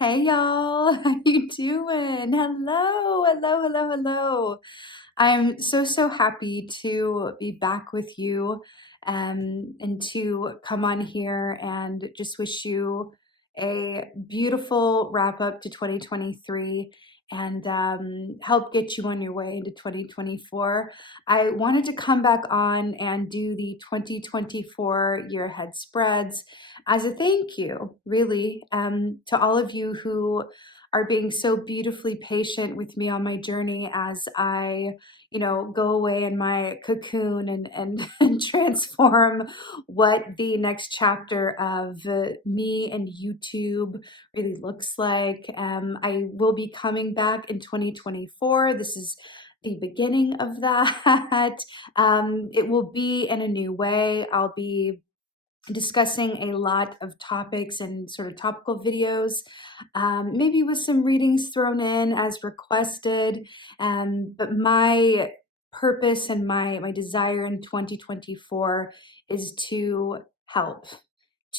Hey y'all, how you doing? Hello. I'm so happy to be back with you and to come on here and just wish you a beautiful wrap up to 2023 and help get you on your way into 2024. I wanted to come back on and do the 2024 year ahead spreads as a thank you, really, to all of you who are being so beautifully patient with me on my journey as I go away in my cocoon and, and transform what the next chapter of me and YouTube really looks like. I will be coming back in 2024. This is the beginning of that. It will be in a new way. I'll be discussing a lot of topics and sort of topical videos, maybe with some readings thrown in as requested. But my purpose and my desire in 2024 is to help,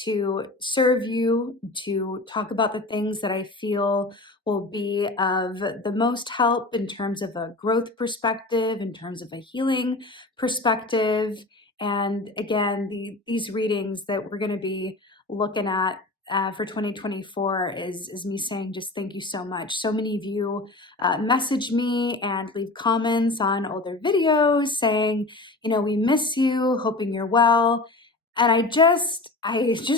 to serve you, to talk about the things that I feel will be of the most help in terms of a growth perspective, in terms of a healing perspective. And again, these readings that we're going to be looking at for 2024 is me saying just thank you so much. So many of you message me and leave comments on older videos saying, we miss you, hoping you're well. And I just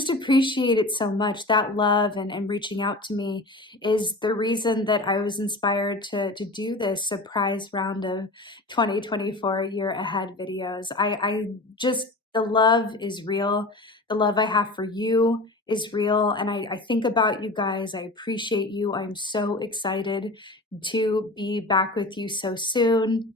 appreciate it so much. That love and reaching out to me is the reason that I was inspired to do this surprise round of 2024 year ahead videos. I just, the love is real. The love I have for you is real. And I think about you guys. I appreciate you. I'm so excited to be back with you so soon.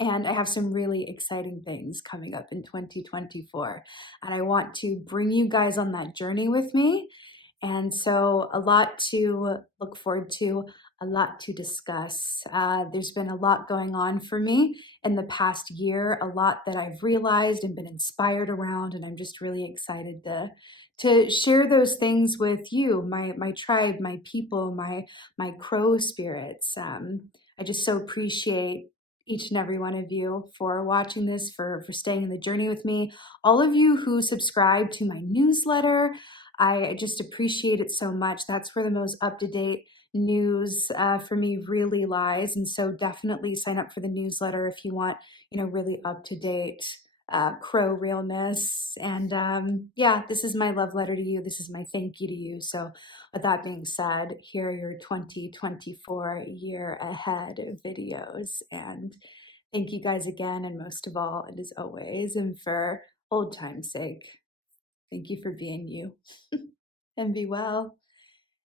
And I have some really exciting things coming up in 2024. And I want to bring you guys on that journey with me. And so, a lot to look forward to, a lot to discuss. There's been a lot going on for me in the past year, a lot that I've realized and been inspired around. And I'm just really excited to share those things with you, my tribe, my people, my crow spirits. I just so appreciate each and every one of you for watching this, for staying in the journey with me. All of you who subscribe to my newsletter, I just appreciate it so much. That's where the most up-to-date news for me really lies. And so definitely sign up for the newsletter if you want, really up-to-date crow realness. And yeah, this is my love letter to you. This is my thank you to you. So with that being said, here are your 2024 year ahead videos. And thank you guys again. And most of all, and as always, and for old time's sake, thank you for being you. And be well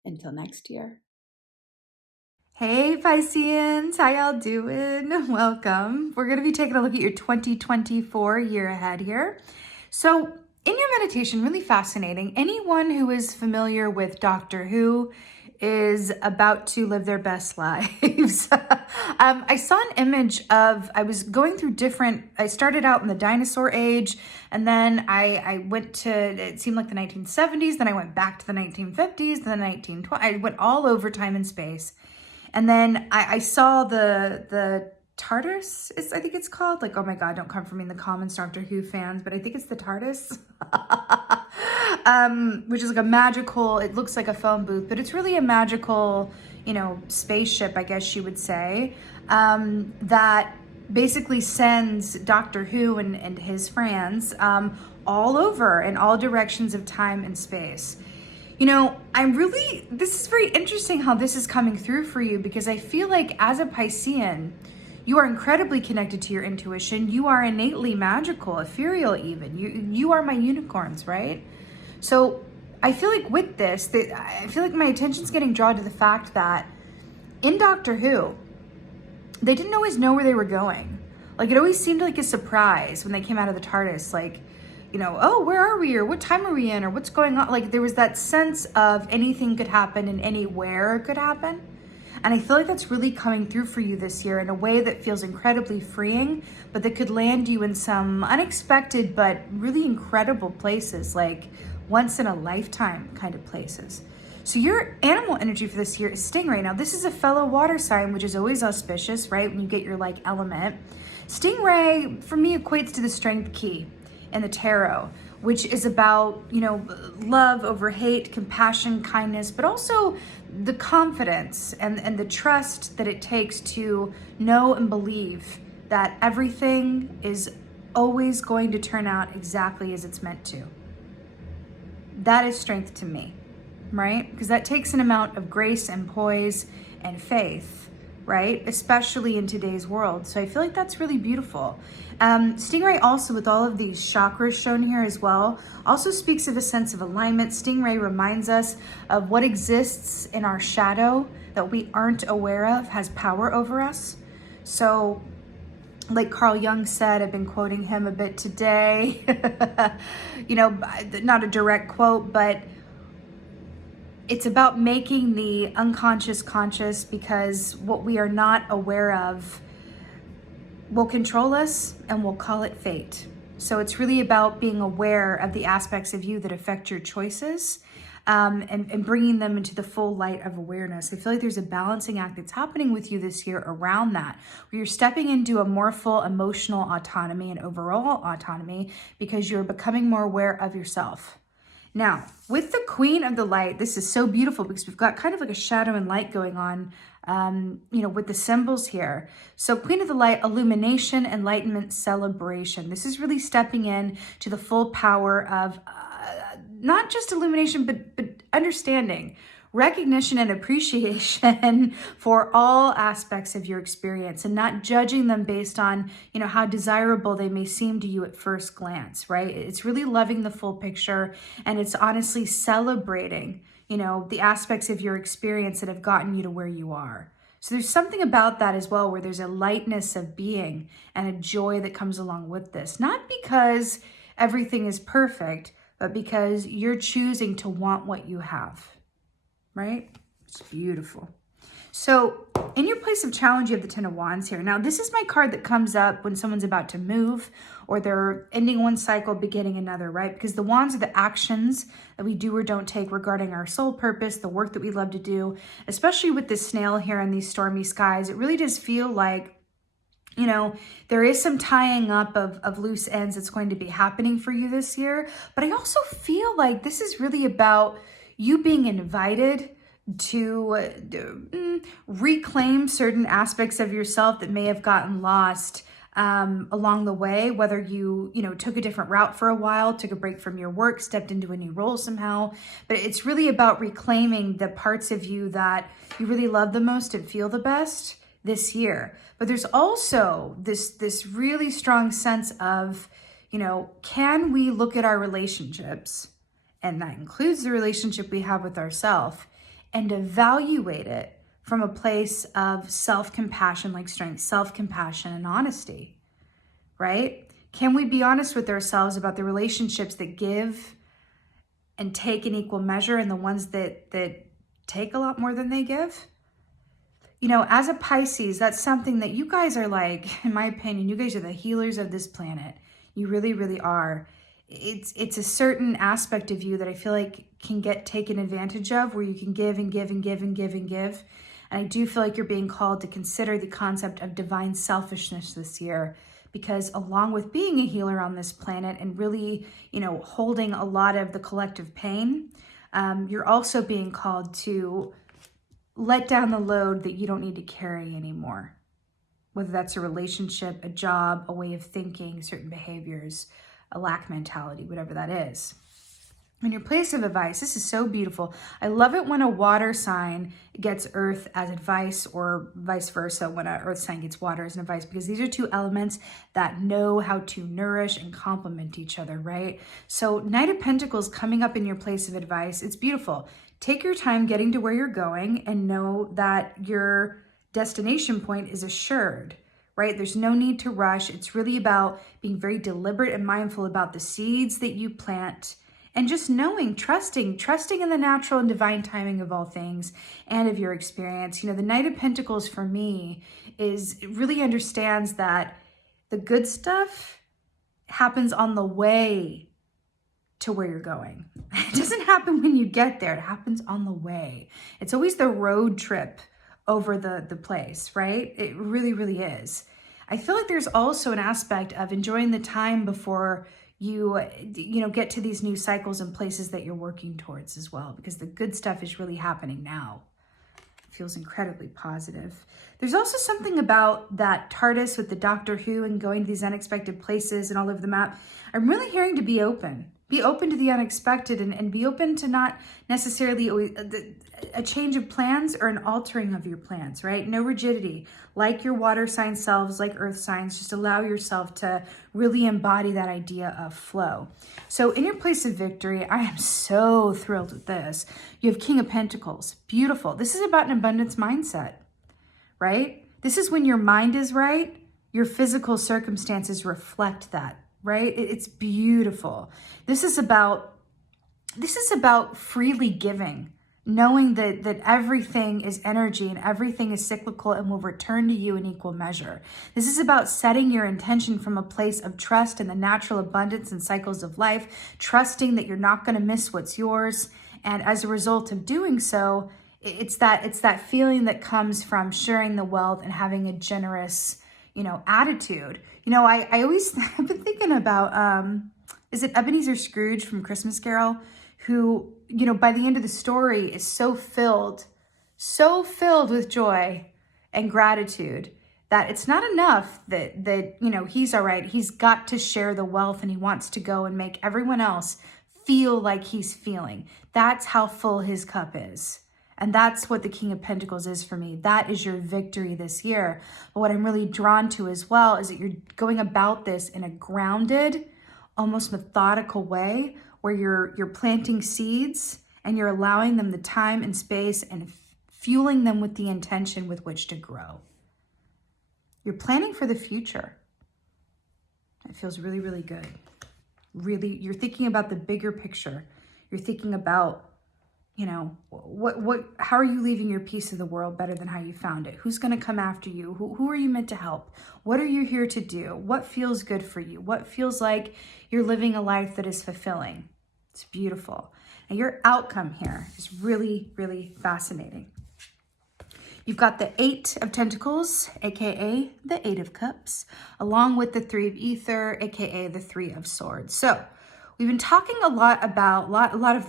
until next year. Hey Pisceans, how y'all doing? Welcome. We're going to be taking a look at your 2024 year ahead here. So in your meditation, really fascinating. Anyone who is familiar with Doctor Who is about to live their best lives. I saw an image of, I was going through I started out in the dinosaur age, and then I went to, it seemed like the 1970s, then I went back to the 1950s, then the 1920s, I went all over time and space. And then I saw the TARDIS, I think it's called. Like, oh my God, don't come for me in the comments, Doctor Who fans, but I think it's the TARDIS. Which is like a magical, it looks like a phone booth, but it's really a magical, spaceship, I guess you would say, that basically sends Doctor Who and his friends all over in all directions of time and space. This is very interesting how this is coming through for you, because I feel like as a Piscean, you are incredibly connected to your intuition. You are innately magical, ethereal even. You are my unicorns, right? So I feel like with this, I feel like my attention's getting drawn to the fact that in Doctor Who, they didn't always know where they were going. Like, it always seemed like a surprise when they came out of the TARDIS, like, oh, where are we? Or what time are we in? Or what's going on? Like, there was that sense of anything could happen and anywhere could happen. And I feel like that's really coming through for you this year in a way that feels incredibly freeing, but that could land you in some unexpected but really incredible places, like once in a lifetime kind of places. So your animal energy for this year is stingray. Now this is a fellow water sign, which is always auspicious, right? When you get your like element. Stingray for me equates to the strength key in the tarot, which is about, you know, love over hate, compassion, kindness, but also the confidence and the trust that it takes to know and believe that everything is always going to turn out exactly as it's meant to. That is strength to me, right? Because that takes an amount of grace and poise and faith, right? Especially in today's world. So I feel like that's really beautiful. Stingray also, with all of these chakras shown here as well, also speaks of a sense of alignment. Stingray reminds us of what exists in our shadow that we aren't aware of has power over us. So like Carl Jung said, I've been quoting him a bit today, you know, not a direct quote, but it's about making the unconscious conscious, because what we are not aware of will control us and we'll call it fate. So it's really about being aware of the aspects of you that affect your choices, and bringing them into the full light of awareness. I feel like there's a balancing act that's happening with you this year around that, where you're stepping into a more full emotional autonomy and overall autonomy because you're becoming more aware of yourself. Now, with the Queen of the Light, this is so beautiful because we've got kind of like a shadow and light going on, you know, with the symbols here. So Queen of the Light, illumination, enlightenment, celebration. This is really stepping in to the full power of not just illumination, but understanding, recognition and appreciation for all aspects of your experience, and not judging them based on, you know, how desirable they may seem to you at first glance, right? It's really loving the full picture, and it's honestly celebrating, you know, the aspects of your experience that have gotten you to where you are. So there's something about that as well, where there's a lightness of being and a joy that comes along with this, not because everything is perfect, but because you're choosing to want what you have, right? It's beautiful. So in your place of challenge, you have the Ten of Wands here. Now, this is my card that comes up when someone's about to move or they're ending one cycle, beginning another, right? Because the wands are the actions that we do or don't take regarding our soul purpose, the work that we love to do, especially with this snail here in these stormy skies. It really does feel like, you know, there is some tying up of loose ends that's going to be happening for you this year. But I also feel like this is really about you being invited to reclaim certain aspects of yourself that may have gotten lost along the way, whether you know, took a different route for a while, took a break from your work, stepped into a new role somehow. But it's really about reclaiming the parts of you that you really love the most and feel the best this year. But there's also this really strong sense of, you know, can we look at our relationships, and that includes the relationship we have with ourselves, and evaluate it from a place of self-compassion, like strength, self-compassion and honesty, right? Can we be honest with ourselves about the relationships that give and take in equal measure, and the ones that take a lot more than they give? You know, as a Pisces, that's something that you guys are like, in my opinion, you guys are the healers of this planet. You really, really are. It's a certain aspect of you that I feel like can get taken advantage of, where you can give and give and give and give and give. And I do feel like you're being called to consider the concept of divine selfishness this year, because along with being a healer on this planet and really, you know, holding a lot of the collective pain, you're also being called to let down the load that you don't need to carry anymore. Whether that's a relationship, a job, a way of thinking, certain behaviors, a lack mentality, whatever that is. In your place of advice, this is so beautiful. I love it when a water sign gets earth as advice, or vice versa, when an earth sign gets water as an advice, because these are two elements that know how to nourish and complement each other, right? So Knight of Pentacles coming up in your place of advice, it's beautiful. Take your time getting to where you're going, and know that your destination point is assured, right? There's no need to rush. It's really about being very deliberate and mindful about the seeds that you plant, and just knowing, trusting in the natural and divine timing of all things and of your experience. You know, the Knight of Pentacles for me really understands that the good stuff happens on the way to where you're going. It doesn't happen when you get there. It happens on the way. It's always the road trip over the place, right? It really, really is. I feel like there's also an aspect of enjoying the time before you get to these new cycles and places that you're working towards as well, because the good stuff is really happening now. It feels incredibly positive. There's also something about that TARDIS with the Doctor Who and going to these unexpected places and all over the map. I'm really hearing to be open. Be open to the unexpected and be open to not necessarily always, a change of plans or an altering of your plans, right? No rigidity. Like your water sign selves, like earth signs, just allow yourself to really embody that idea of flow. So in your place of victory, I am so thrilled with this. You have King of Pentacles. Beautiful. This is about an abundance mindset, right? This is when your mind is right, your physical circumstances reflect that. Right? It's beautiful. This is about freely giving, knowing that everything is energy and everything is cyclical and will return to you in equal measure. This is about setting your intention from a place of trust in the natural abundance and cycles of life, trusting that you're not going to miss what's yours. And as a result of doing so, it's that feeling that comes from sharing the wealth and having a generous attitude. I always, I've been thinking about, is it Ebenezer Scrooge from Christmas Carol, who, by the end of the story is so filled with joy and gratitude that it's not enough that he's all right. He's got to share the wealth and he wants to go and make everyone else feel like he's feeling. That's how full his cup is. And that's what the King of Pentacles is for me. That is your victory this year. But what I'm really drawn to as well is that you're going about this in a grounded, almost methodical way where you're planting seeds and you're allowing them the time and space and fueling them with the intention with which to grow. You're planning for the future. It feels really, really good. Really, you're thinking about the bigger picture. You're thinking about how are you leaving your piece of the world better than how you found it? Who's going to come after you? Who are you meant to help? What are you here to do? What feels good for you? What feels like you're living a life that is fulfilling? It's beautiful. And your outcome here is really, really fascinating. You've got the 8 of Pentacles, aka the 8 of Cups, along with the 3 of Ether, aka the 3 of Swords. So we've been talking a lot about, a lot of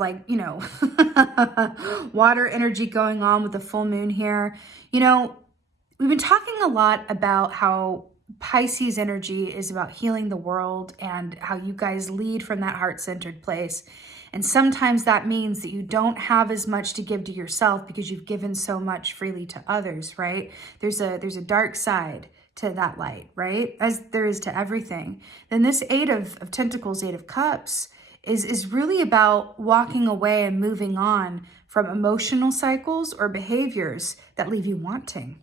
water energy going on with the full moon here. We've been talking a lot about how Pisces energy is about healing the world and how you guys lead from that heart-centered place. And sometimes that means that you don't have as much to give to yourself because you've given so much freely to others, right? There's a dark side to that light, right? As there is to everything. Then this 8 of Pentacles, 8 of Cups is really about walking away and moving on from emotional cycles or behaviors that leave you wanting.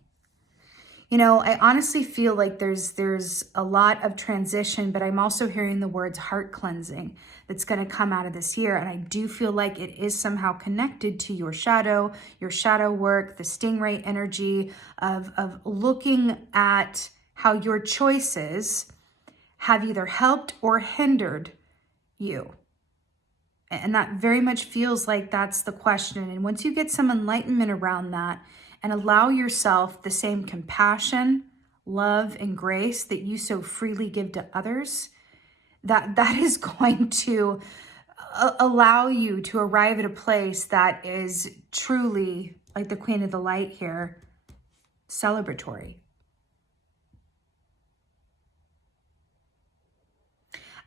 I honestly feel like there's a lot of transition, but I'm also hearing the words heart cleansing that's going to come out of this year. And I do feel like it is somehow connected to your shadow work, the stingray energy of looking at how your choices have either helped or hindered you. And that very much feels like that's the question. And once you get some enlightenment around that and allow yourself the same compassion, love, and grace that you so freely give to others, that is going to allow you to arrive at a place that is truly, like the Queen of the Light here, celebratory.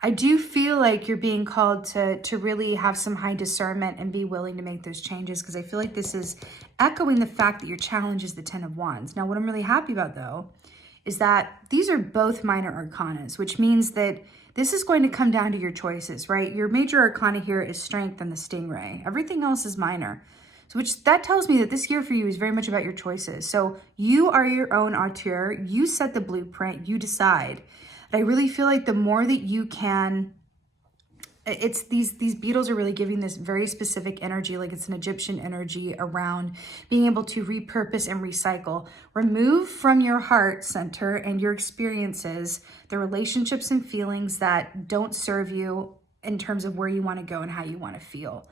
I do feel like you're being called to really have some high discernment and be willing to make those changes, because I feel like this is echoing the fact that your challenge is the 10 of Wands. Now, what I'm really happy about, though, is that these are both minor arcanas, which means that this is going to come down to your choices, right? Your major arcana here is Strength and the Stingray. Everything else is minor. So that tells me that this year for you is very much about your choices. So you are your own auteur. You set the blueprint. You decide. But I really feel like the more that you can, it's these beetles are really giving this very specific energy, like it's an Egyptian energy around being able to repurpose and recycle. Remove from your heart center and your experiences the relationships and feelings that don't serve you in terms of where you want to go and how you want to feel.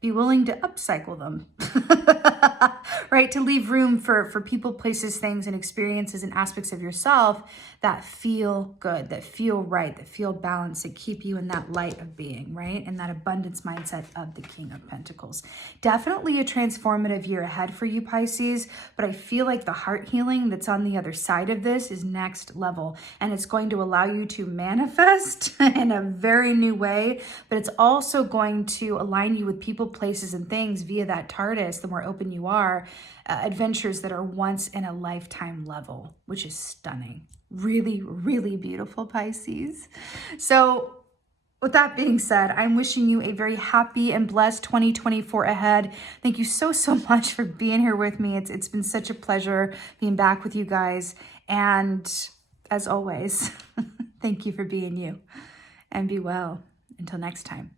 Be willing to upcycle them, right? To leave room for people, places, things, and experiences and aspects of yourself that feel good, that feel right, that feel balanced, that keep you in that light of being, right? And that abundance mindset of the King of Pentacles. Definitely a transformative year ahead for you, Pisces, but I feel like the heart healing that's on the other side of this is next level, and it's going to allow you to manifest in a very new way, but it's also going to align you with people, places, and things via that TARDIS, the more open you are, adventures that are once in a lifetime level, which is stunning. Really, really beautiful, Pisces. So with that being said, I'm wishing you a very happy and blessed 2024 ahead. Thank you so, so much for being here with me. It's been such a pleasure being back with you guys. And as always, thank you for being you. And be well. Until next time.